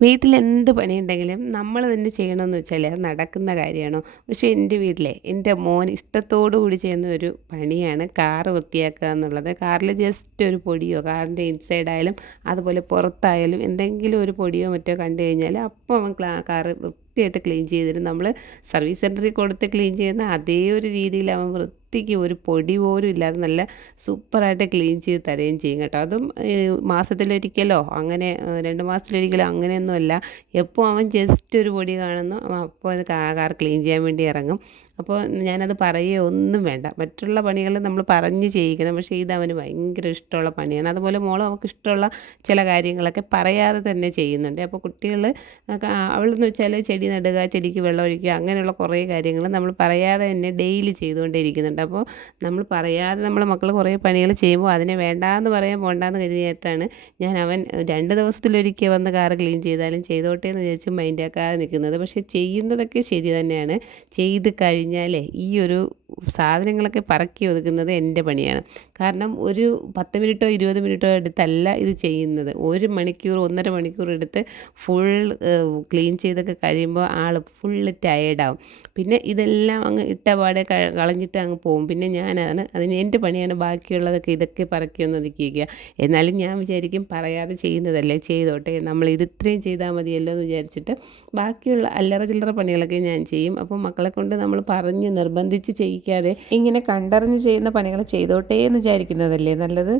വീട്ടിൽ എന്ത് പണിയുണ്ടെങ്കിലും നമ്മൾ തന്നെ ചെയ്യണമെന്ന് വെച്ചാൽ അത് നടക്കുന്ന കാര്യമാണോ? പക്ഷേ എന്റെ വീട്ടിലെ എന്റെ മോൻ ഇഷ്ടത്തോടു കൂടി ചെയ്യുന്ന ഒരു പണിയാണ് കാറ് വൃത്തിയാക്കുക എന്നുള്ളത്. കാറിൽ ജസ്റ്റ് ഒരു പൊടിയോ കാറിന്റെ ഇൻസൈഡ് ആയാലും അതുപോലെ പുറത്തായാലും എന്തെങ്കിലും ഒരു പൊടിയോ മറ്റോ കണ്ടു കഴിഞ്ഞാൽ അപ്പോൾ അവൻ കാറ് വൃത്തിയായിട്ട് ക്ലീൻ ചെയ്തിട്ട് നമ്മൾ സർവീസ് സെന്ററിൽ കൊടുത്ത് ക്ലീൻ ചെയ്യുന്ന അതേ ഒരു രീതിയിൽ അവൻ വൃത്തിക്ക് ഒരു പൊടി പോലും ഇല്ലാതെ നല്ല സൂപ്പറായിട്ട് ക്ലീൻ ചെയ്ത് തരുകയും ചെയ്യും കേട്ടോ. അതും മാസത്തിലൊരിക്കലോ അങ്ങനെ രണ്ട് മാസത്തിലൊരിക്കലോ അങ്ങനെയൊന്നുമല്ല. എപ്പോൾ അവൻ ജസ്റ്റ് ഒരു പൊടി കാണുന്നു അപ്പോൾ അത് കാർ ക്ലീൻ ചെയ്യാൻ വേണ്ടി ഇറങ്ങും. അപ്പോൾ ഞാനത് പറയുകയോ ഒന്നും വേണ്ട. മറ്റുള്ള പണികൾ നമ്മൾ പറഞ്ഞ് ചെയ്യിക്കണം. പക്ഷേ ഇത് അവന് ഭയങ്കര ഇഷ്ടമുള്ള പണിയാണ്. അതുപോലെ മോളും അവൾക്ക് ഇഷ്ടമുള്ള ചില കാര്യങ്ങളൊക്കെ പറയാതെ തന്നെ ചെയ്യുന്നുണ്ട്. അപ്പോൾ കുട്ടികൾ അവളെന്ന് വെച്ചാൽ ചെടി നടുക ചെടിക്ക് വെള്ളം ഒഴിക്കുക അങ്ങനെയുള്ള കുറേ കാര്യങ്ങൾ നമ്മൾ പറയാതെ തന്നെ ഡെയിലി ചെയ്തുകൊണ്ടേയിരിക്കുന്നുണ്ട്. അപ്പോൾ നമ്മൾ പറയാതെ നമ്മളെ മക്കൾ കുറേ പണികൾ ചെയ്യുമ്പോൾ അതിനെ വേണ്ടാന്ന് പറയാൻ പോണ്ടെന്ന് കരുതിയിട്ടാണ് ഞാൻ അവൻ രണ്ട് ദിവസത്തിലൊരിക്കൽ വന്ന് കാറ് ക്ലീൻ ചെയ്താലും ചെയ്തോട്ടെ എന്ന് വിചാരിച്ച് മൈൻഡാക്കാതെ നിൽക്കുന്നത്. പക്ഷേ ചെയ്യുന്നതൊക്കെ ശരി തന്നെയാണ്. ചെയ്ത് കഴിഞ്ഞ് കഴിഞ്ഞാലേ ഈ ഒരു സാധനങ്ങളൊക്കെ പറക്കി ഒതുക്കുന്നത് എന്റെ പണിയാണ്. കാരണം ഒരു പത്ത് മിനിറ്റോ ഇരുപത് മിനിറ്റോ എടുത്തല്ല ഇത് ചെയ്യുന്നത്. ഒരു മണിക്കൂർ ഒന്നര മണിക്കൂർ എടുത്ത് ഫുൾ ക്ലീൻ ചെയ്തൊക്കെ കഴിയുമ്പോൾ ആൾ ഫുള്ള് ടയേർഡാവും പിന്നെ ഇതെല്ലാം അങ്ങ് ഇട്ട പാടെ കളഞ്ഞിട്ട് അങ്ങ് പോകും. പിന്നെ ഞാനാണ് അതിന് എന്റെ പണിയാണ് ബാക്കിയുള്ളതൊക്കെ ഇതൊക്കെ പറക്കി ഒന്ന് ഒതുക്കിയിരിക്കുക. എന്നാലും ഞാൻ വിചാരിക്കും പറയാതെ ചെയ്യുന്നതല്ലേ ചെയ്തോട്ടെ. നമ്മൾ ഇത് ഇത്രയും ചെയ്താൽ മതിയല്ലോ എന്ന് വിചാരിച്ചിട്ട് ബാക്കിയുള്ള അല്ലറ ചില്ലറ പണികളൊക്കെ ഞാൻ ചെയ്യും. അപ്പോൾ മക്കളെ കൊണ്ട് നമ്മൾ പറഞ്ഞ് നിർബന്ധിച്ച് ചെയ്യിക്കാതെ ഇങ്ങനെ കണ്ടറിഞ്ഞ് ചെയ്യുന്ന പണികൾ ചെയ്തോട്ടേ എന്ന് വിചാരിക്കുന്നതല്ലേ നല്ലത്?